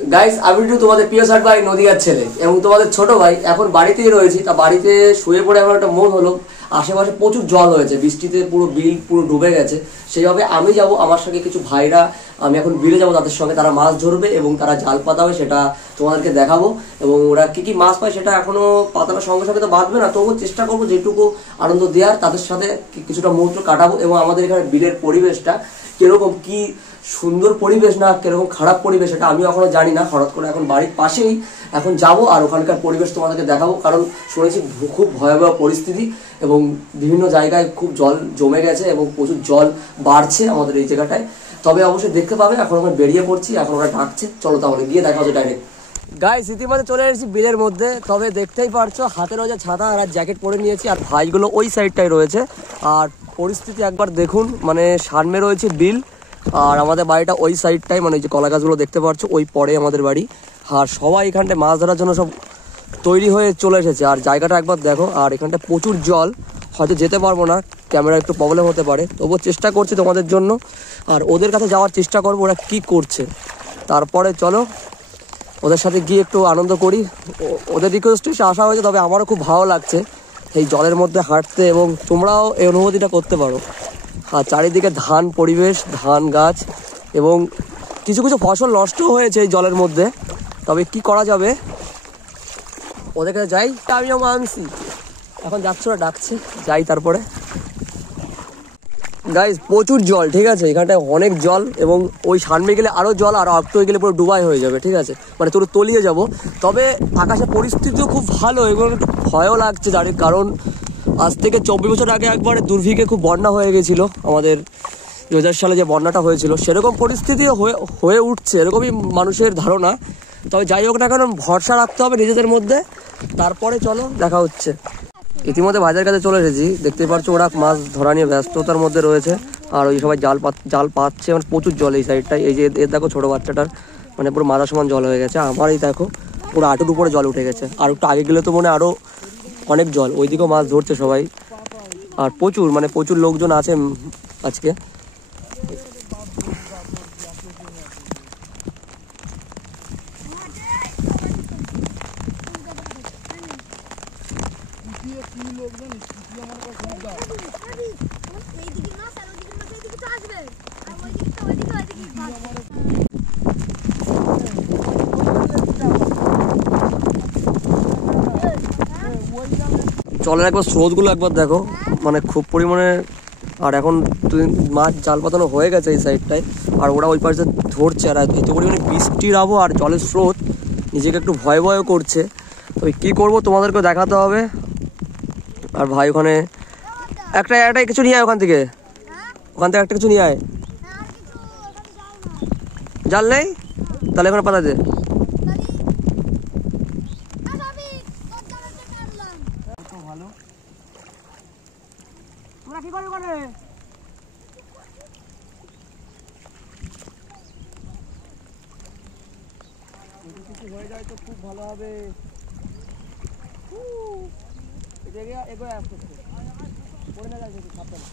Guys আমি একটু তোমাদের প্রিয় শার্ট ভাই নদীয়ার ছেলে এবং তোমাদের ছোট ভাই এখন বাড়িতেই রয়েছি। তা বাড়িতে শুয়ে পড়ে আমার একটা মন হলো, আশেপাশে প্রচুর জল হয়েছে, বৃষ্টিতে পুরো বিল পুরো ডুবে গেছে। সেইভাবে আমি যাব, আমার সঙ্গে কিছু ভাইরা, আমি এখন বিলে যাবো তাদের সঙ্গে, তারা মাছ ধরবে এবং তারা জাল পাতাবে, সেটা তোমাদেরকে দেখাবো। এবং ওরা কি কি মাছ পায় সেটা এখনো পাতানোর সঙ্গে সঙ্গে তো বাঁধবে না, তবুও চেষ্টা করবো যেটুকু আনন্দ দেওয়ার, তাদের সাথে কিছুটা মুহূর্ত কাটাবো। এবং আমাদের এখানে বিলের পরিবেশটা কিরকম, কি সুন্দর পরিবেশ না কিরকম খারাপ পরিবেশ এটা আমিও এখনো জানি না। হঠাৎ করে এখন বাড়ির পাশেই এখন যাব আর ওখানকার পরিবেশ তোমাদেরকে দেখাবো, কারণ শুনেছি খুব ভয়াবহ পরিস্থিতি এবং বিভিন্ন জায়গায় খুব জল জমে গেছে এবং প্রচুর জল বাড়ছে আমাদের এই জায়গাটায়। তবে অবশ্যই দেখতে পাবে, এখন আমরা বেরিয়ে পড়ছি, এখন ওরা ডাকছে, চলো তাহলে গিয়ে দেখা হচ্ছে ডাইরেক্ট। গাইস ইতিমধ্যে চলে এসেছি বিলের মধ্যে, তবে দেখতেই পারছো হাতের ওই যে ছাতা আর জ্যাকেট পরে নিয়েছি, আর ভাইগুলো ওই সাইডটায় রয়েছে। আর পরিস্থিতি একবার দেখুন, মানে সামনে রয়েছে বিল আর আমাদের বাড়িটা ওই সাইডটাই, মানে ওই যে কলা গাছগুলো দেখতে পাচ্ছ ওই পরে আমাদের বাড়ি। আর সবাই এখানটায় মাছ ধরার জন্য সব তৈরি হয়ে চলে এসেছে। আর জায়গাটা একবার দেখো, আর এখানটা প্রচুর জল, হয়তো যেতে পারবো না, ক্যামেরা একটু প্রবলেম হতে পারে, তবুও চেষ্টা করছি তোমাদের জন্য। আর ওদের কাছে যাওয়ার চেষ্টা করবো ওরা কি করছে, তারপরে চলো ওদের সাথে গিয়ে একটু আনন্দ করি। ওদের রিকোয়েস্টে আসা হয়েছে, তবে আমারও খুব ভালো লাগছে এই জলের মধ্যে হাঁটতে, এবং তোমরাও এই অনুভূতিটা করতে পারো। আর চারিদিকে ধান পরিবেশ, ধান গাছ, এবং কিছু কিছু ফসল নষ্ট হয়েছে এই জলের মধ্যে, তবে কি করা যাবে। ওদের কাছে যাই, আমিও মানছি, এখন যাচ্ছ ওরা ডাকছে, যাই তারপরে। গাইজ প্রচুর জল, ঠিক আছে, এখানটায় অনেক জল, এবং ওই সামনে গেলে আরও জল, আর একটু গেলে পুরো ডুবাই হয়ে যাবে, ঠিক আছে, মানে তোর তলিয়ে যাব। তবে আকাশের পরিস্থিতিও খুব ভালো এবং একটু ভয়ও লাগছে জানি, কারণ আজ থেকে 24 বছর আগে একবার দুর্ভিক্ষে খুব বন্যা হয়ে গেছিলো, আমাদের 2000 সালে যে বন্যাটা হয়েছিল সেরকম পরিস্থিতিও হয়ে উঠছে, এরকমই মানুষের ধারণা। তবে যাই হোক না কেন, ভরসা রাখতে হবে নিজেদের মধ্যে, তারপরে চলো দেখা হচ্ছে। ইতিমধ্যে ভাইদের কাছে চলে এসেছি, দেখতে পাচ্ছ ওরা মাছ ধরা নিয়ে ব্যস্ততার মধ্যে রয়েছে, আর ওই সবাই জাল পাচ্ছে, মানে প্রচুর জল এই সাইডটায়। এই যে এর দেখো ছোটো বাচ্চাটার মানে পুরো মাথা সমান জল হয়ে গেছে, আমার এই দেখো পুরো হাঁটুর উপরে জল উঠে গেছে, আর একটু আগে গেলে তো মনে আরও অনেক জল, ওইদিকেও মাছ ধরছে সবাই, আর প্রচুর লোকজন আছে আজকে। জলের একবার স্রোতগুলো একবার দেখো, মানে খুব পরিমাণে। আর এখন মাছ জাল পাতানো হয়ে গেছে এই সাইডটায়, আর ওরা ওই পাশে ধরছে, আর এত পরিমাণে বৃষ্টির আবহাওয়া আর জলের স্রোত, নিজেকে একটু ভয় করছে। ওই কী করবো তোমাদেরকেও দেখাতে হবে। আর ভাই ওখানে একটা কিছু নিয়ে আয়, ওখান থেকে একটা কিছু নিয়ে আয়। জাল নেই তাহলে এখানে পাতা দে। কি করে কিছু হয়ে যায় তো খুব ভালো হবে। এগোয় আসতে পড়ে না যায় সাবধানে।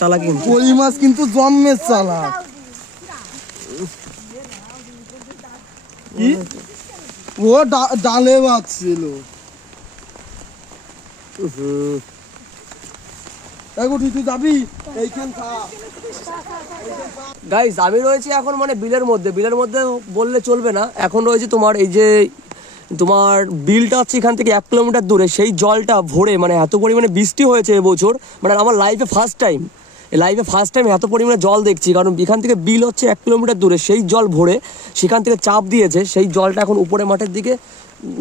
চালাক কিন্তু ওই মাছ কিন্তু জন্মের চালাক। ও ডালে বাঁচছিল। গাইস আমি রয়েছি এখন মানে বিলের মধ্যে বললে চলবে না, এখন রয়েছে তোমার এই যে তোমার বিলটা হচ্ছে এখান থেকে 1 কিলোমিটার দূরে। সেই জলটা ভরে, মানে এত পরিমাণে বৃষ্টি হয়েছে এবছর, মানে আমার লাইফে ফার্স্ট টাইম এত পরিমাণে জল দেখছি, কারণ এখান থেকে বিল হচ্ছে 1 কিলোমিটার দূরে, সেই জল ভরে সেখান থেকে চাপ দিয়েছে, সেই জলটা এখন উপরে মাঠের দিকে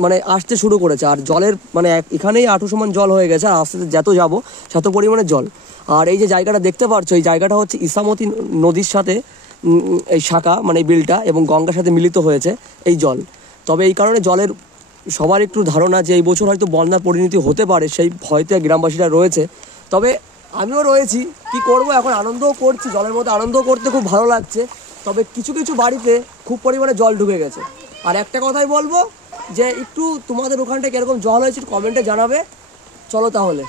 মানে আসতে শুরু করেছে। আর জলের মানে এখানেই হাঁটু সমান জল হয়ে গেছে, আর আস্তে আস্তে যত যাবো তত পরিমাণে জল। আর এই যে জায়গাটা দেখতে পাচ্ছ, এই জায়গাটা হচ্ছে ইসামতি নদীর সাথে এই শাখা মানে এই বিলটা এবং গঙ্গার সাথে মিলিত হয়েছে এই জল। তবে এই কারণে জলের সবার একটু ধারণা যে এই বছর হয়তো বন্যার পরিণতি হতে পারে, সেই ভয়তে গ্রামবাসীরা রয়েছে। তবে আমিও রয়েছি, কি করব, এখন আনন্দও করছি, জলের মধ্যে আনন্দ করতে খুব ভালো লাগছে। তবে কিছু কিছু বাড়িতে খুব পরিমাণে জল ঢুকে গেছে। আর একটা কথাই বলবো যে একটু তোমাদের ওখানটায় কীরকম জল হয়েছে কমেন্টে জানাবে। চলো তাহলে।